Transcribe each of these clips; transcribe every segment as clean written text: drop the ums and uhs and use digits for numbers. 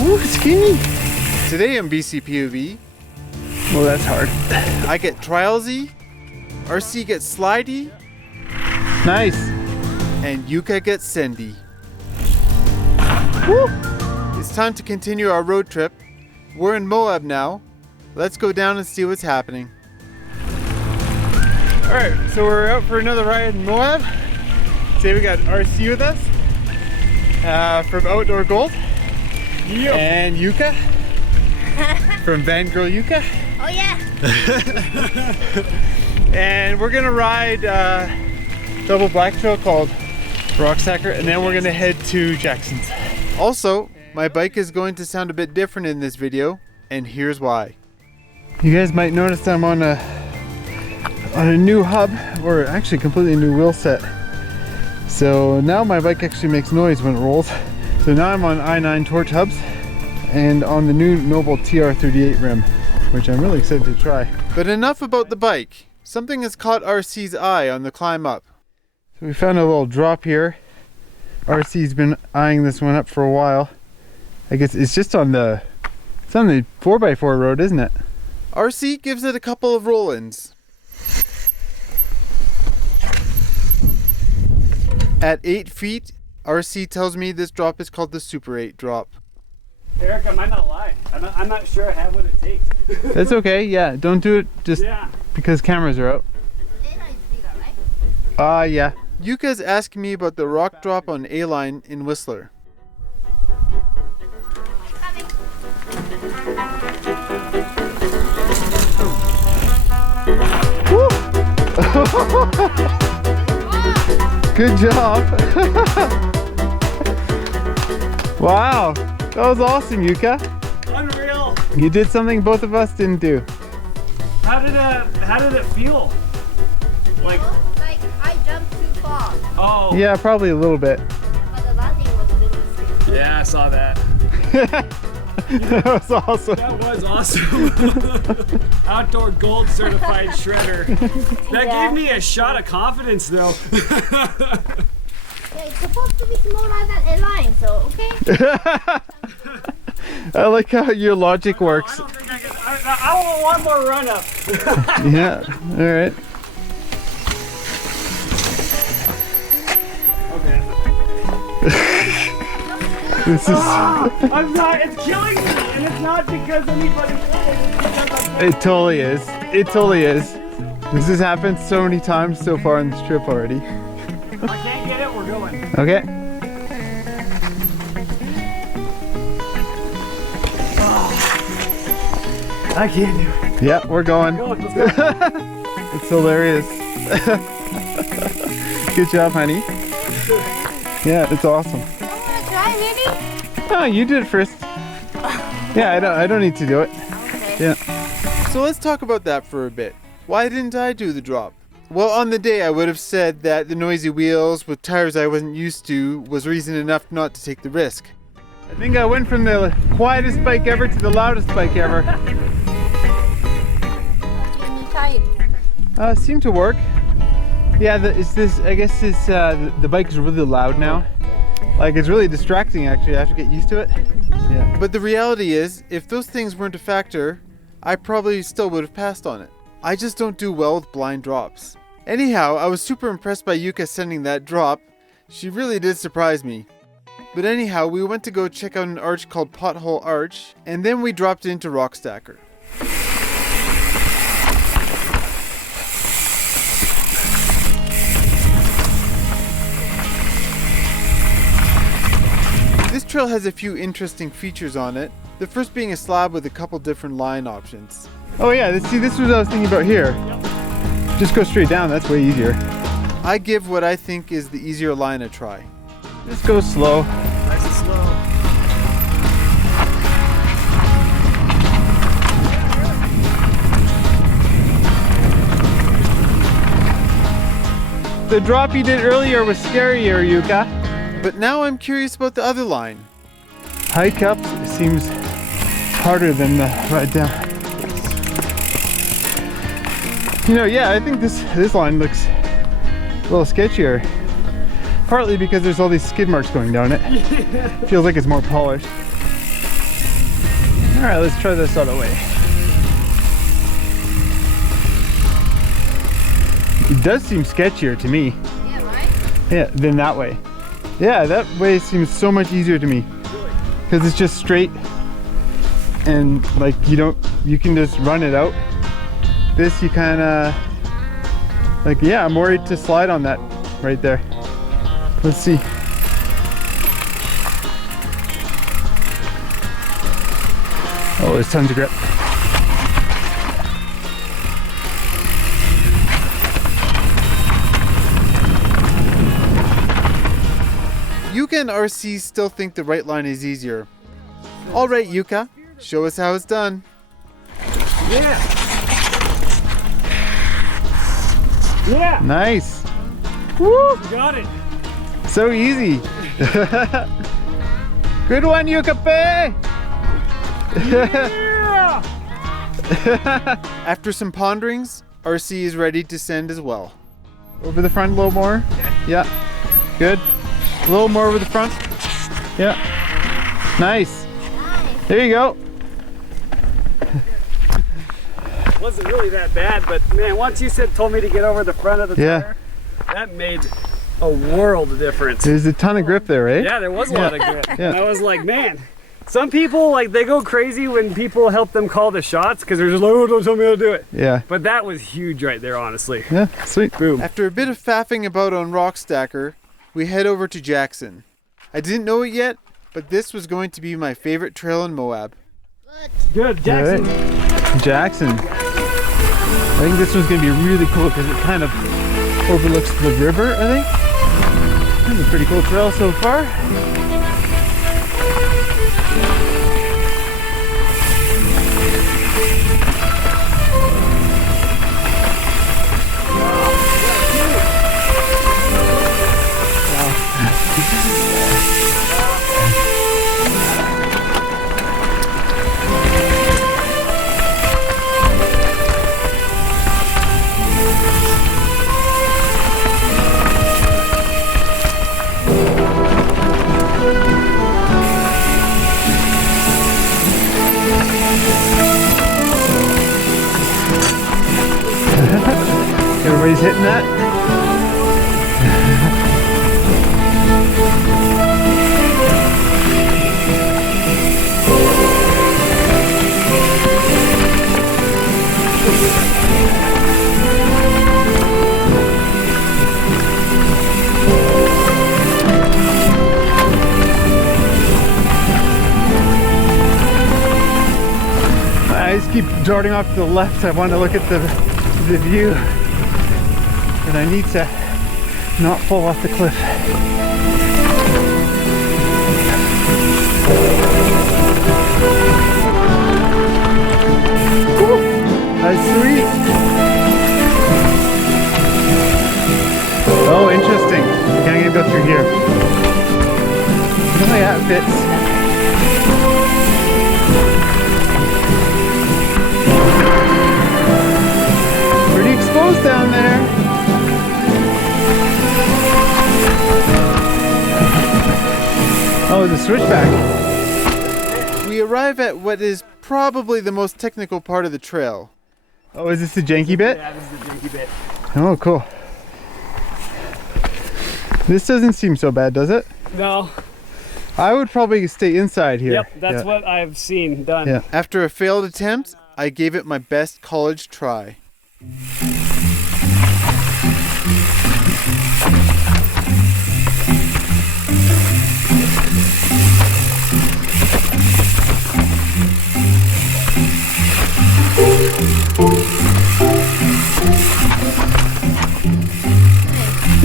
Ooh, skinny. Today on BC POV, Well, that's hard. I get Trialsy, RC gets Slidey, Nice. and Yuka gets Sendy. Woo. It's time to continue our road trip. We're in Moab now. Let's go down and see what's happening. All right, so we're out for another ride in Moab. Today we got RC with us from Outdoor Gold. Yep. And Yuka from Vangirl Yuka. Oh yeah. And we're gonna ride double black trail called Rockstacker, and then we're gonna head to Jackson's. Also, my bike is going to sound a bit different in this video, and here's why. You guys might notice I'm on a new hub, or actually completely new wheel set. So now my bike actually makes noise when it rolls. So now I'm on i9 Torch hubs and on the new Noble TR38 rim, which I'm really excited to try. But enough about the bike. Something has caught RC's eye on the climb up. So we found a little drop here. RC's been eyeing this one up for a while. I guess it's just on the 4x4 road, isn't it? RC gives it a couple of roll-ins. At 8 feet, RC tells me this drop is called the Super 8 drop. Eric, I might not lie. I'm not sure I have what it takes. That's okay, yeah. Don't do it just Yeah. because cameras are out. Right? Yeah. Yuka's asking me about the rock drop on A-line in Whistler. Woo! Good job. Wow, that was awesome, Yuka. Unreal. You did something both of us didn't do. How did it feel? Like, I jumped too far, oh. Yeah, probably a little bit. but the landing was a little scary. Yeah, I saw that. That was awesome. That was awesome. Outdoor Gold certified shredder. That gave me a shot of confidence though. Yeah, it's supposed to be smaller than a line, so okay. I like how your logic works. I don't think I can. I want one more run up. Yeah, alright. Okay. This is... I'm not. It's killing me, and it's not because anybody said it. It's because I'm. It totally is. It totally is. This has happened so many times so far on this trip already. If I can't get it, we're going. Okay. I can't do it. Yeah, we're going. Let's go. It's hilarious. Good job, honey. Yeah, it's awesome. You wanna try, maybe? Oh, you did it first. Yeah, I don't need to do it. Okay. Yeah. So let's talk about that for a bit. Why didn't I do the drop? Well, on the day I would have said that the noisy wheels with tires I wasn't used to was reason enough not to take the risk. I think I went from the quietest bike ever to the loudest bike ever. Can you try it? Seemed to work. Yeah, I guess the bike is really loud now. Like, it's really distracting actually. I have to get used to it. Yeah. But the reality is, if those things weren't a factor, I probably still would have passed on it. I just don't do well with blind drops. Anyhow, I was super impressed by Yuka sending that drop. She really did surprise me. But anyhow, we went to go check out an arch called Pothole Arch, and then we dropped into Rockstacker. This trail has a few interesting features on it. The first being a slab with a couple different line options. Oh yeah, see, this was what I was thinking about here. Just go straight down, that's way easier. I give what I think is the easier line a try. Just go slow. Nice and slow. The drop you did earlier was scarier, Yuka. But now I'm curious about the other line. Hike up seems harder than the ride down. You know, yeah, I think this line looks a little sketchier. Partly because there's all these skid marks going down it. Feels like it's more polished. All right, let's try this other way. It does seem sketchier to me. Yeah, right? Yeah, than that way. Yeah, that way seems so much easier to me. Because it's just straight and like you can just run it out. This you kind of, like, yeah, I'm worried to slide on that right there. Let's see. Oh, there's tons of grip. Yuka and RC still think the right line is easier. All right, Yuka, show us how it's done. Yeah. Yeah. Nice. Woo! You got it. So easy. Good one, Yuka. Yeah. After some ponderings, RC is ready to send as well. Over the front a little more. Yeah. Good. A little more over the front. Yeah. Nice. There you go. Wasn't really that bad, but man, once you told me to get over the front of the tire, that made a world of difference. There's a ton of grip there, right? Yeah, there was a lot of grip. Yeah. And I was like, man, some people, like, they go crazy when people help them call the shots because they're just like, oh, don't tell me how to do it. Yeah. But that was huge right there, honestly. Yeah, sweet. Boom. After a bit of faffing about on Rockstacker, we head over to Jackson. I didn't know it yet, but this was going to be my favorite trail in Moab. Good, Jackson. Right. Jackson. I think this one's gonna be really cool because it kind of overlooks the river, I think. This is a pretty cool trail so far. Everybody's hitting that. I just keep darting off to the left. I want to look at the view. And I need to not fall off the cliff. Ooh, that's sweet. Oh, interesting. Okay, I'm gonna go through here. Oh yeah, it fits. Pretty exposed down there. Oh, the switchback. We arrive at what is probably the most technical part of the trail. Oh, is this the janky bit? Yeah, this is the janky bit. Oh, cool. This doesn't seem so bad, does it? No. I would probably stay inside here. Yep, that's what I've seen done. Yeah. After a failed attempt, I gave it my best college try.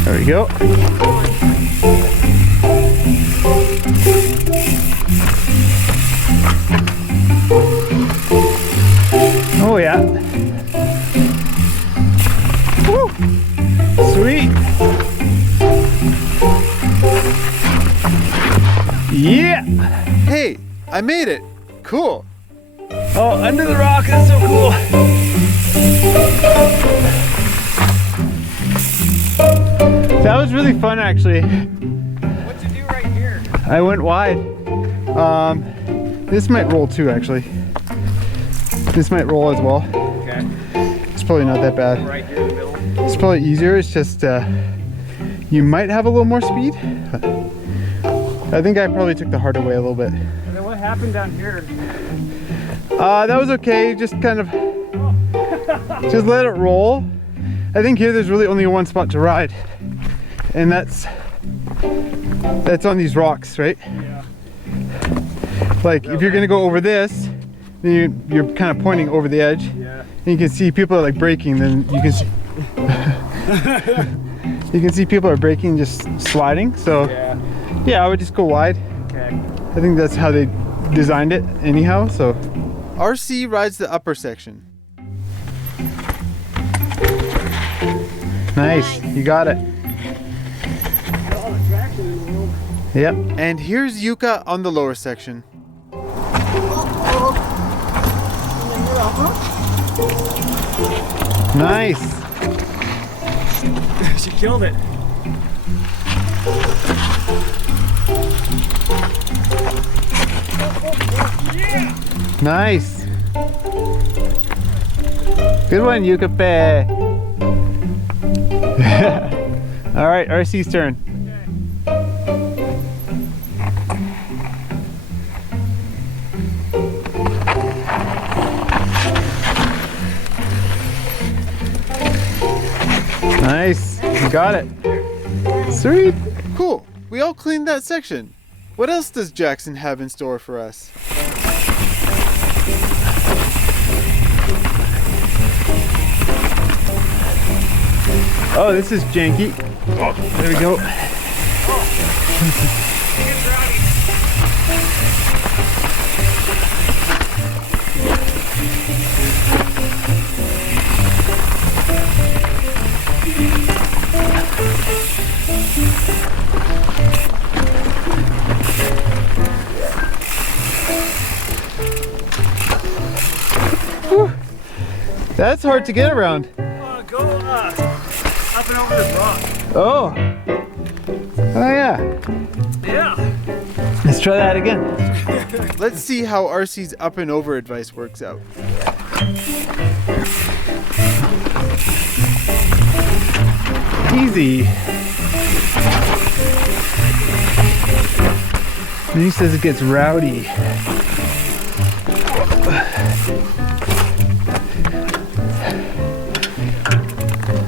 There we go. Oh yeah. Woo. Sweet. Yeah. Hey, I made it. Cool. Oh, under the rock, that's so cool. That was really fun, actually. What'd you do right here? I went wide. This might roll too, actually. This might roll as well. Okay. It's probably not that bad. Right here in the middle. It's probably easier. It's just you might have a little more speed. I think I probably took the harder way a little bit. And then what happened down here? That was okay. Just kind of just let it roll. I think here there's really only one spot to ride, and that's on these rocks, right? Yeah. Like if you're gonna go over this, then you're kind of pointing over the edge. Yeah. And you can see people are like braking. Then you can see you can see people are braking, just sliding. So yeah, I would just go wide. Okay. I think that's how they designed it anyhow. So RC rides the upper section. nice, you got it. All the traction in the world. Yep. And here's Yuka on the lower section. Nice. She killed it. Nice. Good one, Yuka. All right, RC's turn. Nice, you got it. Sweet. Cool, we all cleaned that section. What else does Jackson have in store for us? Oh, this is janky. Oh, there we go. Whew. That's hard to get around. Go up and over this rock. Oh. Oh yeah. Yeah. Let's try that again. Let's see how RC's up and over advice works out. Easy. And he says it gets rowdy.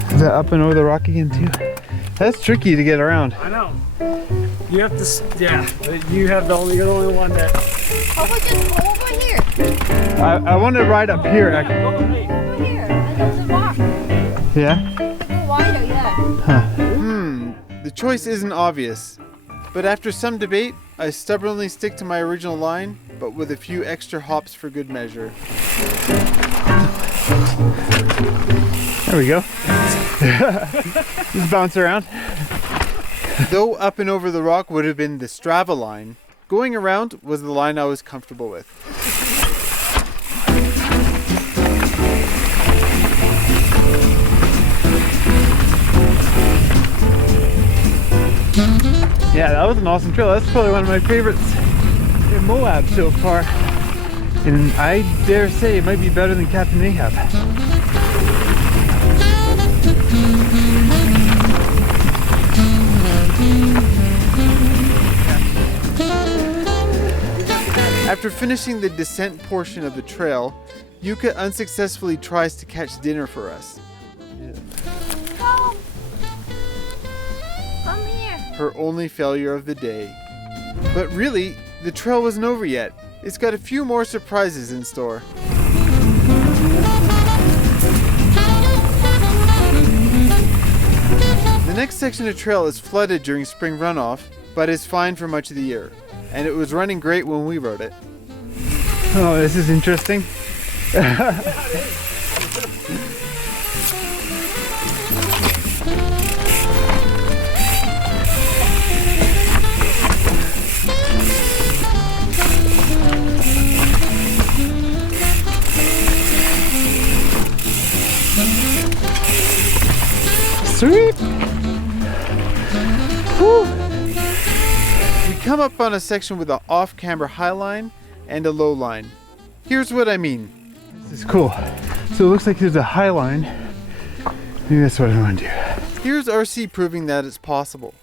Is that up and over the rock again too? That's tricky to get around. I know. You have to, yeah. You have you're the only one that. How about just go over here? I want to ride up here. Go right. Over here. And there's a rock. Yeah? Go wider, yeah. The choice isn't obvious. But after some debate, I stubbornly stick to my original line, but with a few extra hops for good measure. There we go. Just bounce around. Though up and over the rock would have been the Strava line, going around was the line I was comfortable with. Yeah, that was an awesome trail. That's probably one of my favorites in Moab so far. And I dare say it might be better than Captain Ahab. After finishing the descent portion of the trail, Yuka unsuccessfully tries to catch dinner for us. Come. Come here. Her only failure of the day. But really, the trail wasn't over yet. It's got a few more surprises in store. The next section of trail is flooded during spring runoff, but is fine for much of the year. And it was running great when we rode it. Oh, this is interesting. Sweet. Whew. We come up on a section with an off-camber high line and a low line. Here's what I mean. This is cool. So it looks like there's a high line. Maybe that's what I want to do. Here's RC proving that it's possible.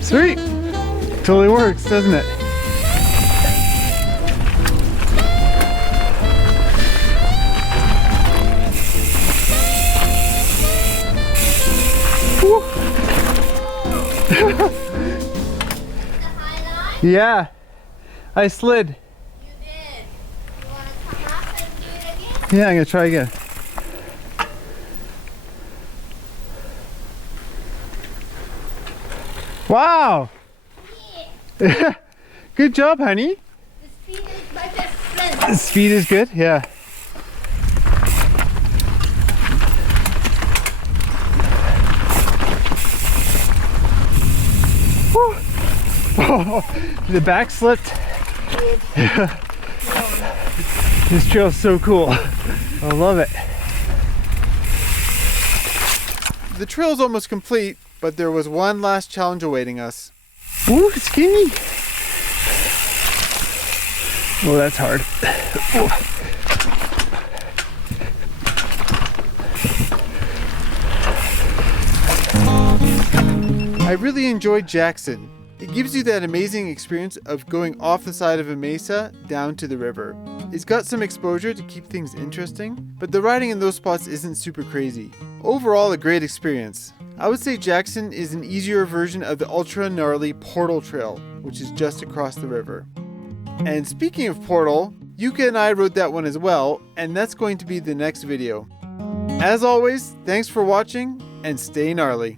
Sweet! Totally works, doesn't it? Woo. Yeah, I slid. You did. You want to come up and do it again? Yeah, I'm gonna try again. Wow! Good job, honey. The speed is my best friend. The speed is good, yeah. Woo. Oh, the back slipped. Yeah. This trail's so cool. I love it. The trail's almost complete, but there was one last challenge awaiting us. Ooh, skinny. Oh, that's hard. I really enjoyed Jackson. It gives you that amazing experience of going off the side of a mesa down to the river. It's got some exposure to keep things interesting, but the riding in those spots isn't super crazy. Overall, a great experience. I would say Jackson is an easier version of the ultra gnarly Portal Trail, which is just across the river. And speaking of Portal, Yuka and I rode that one as well, and that's going to be the next video. As always, thanks for watching, and stay gnarly.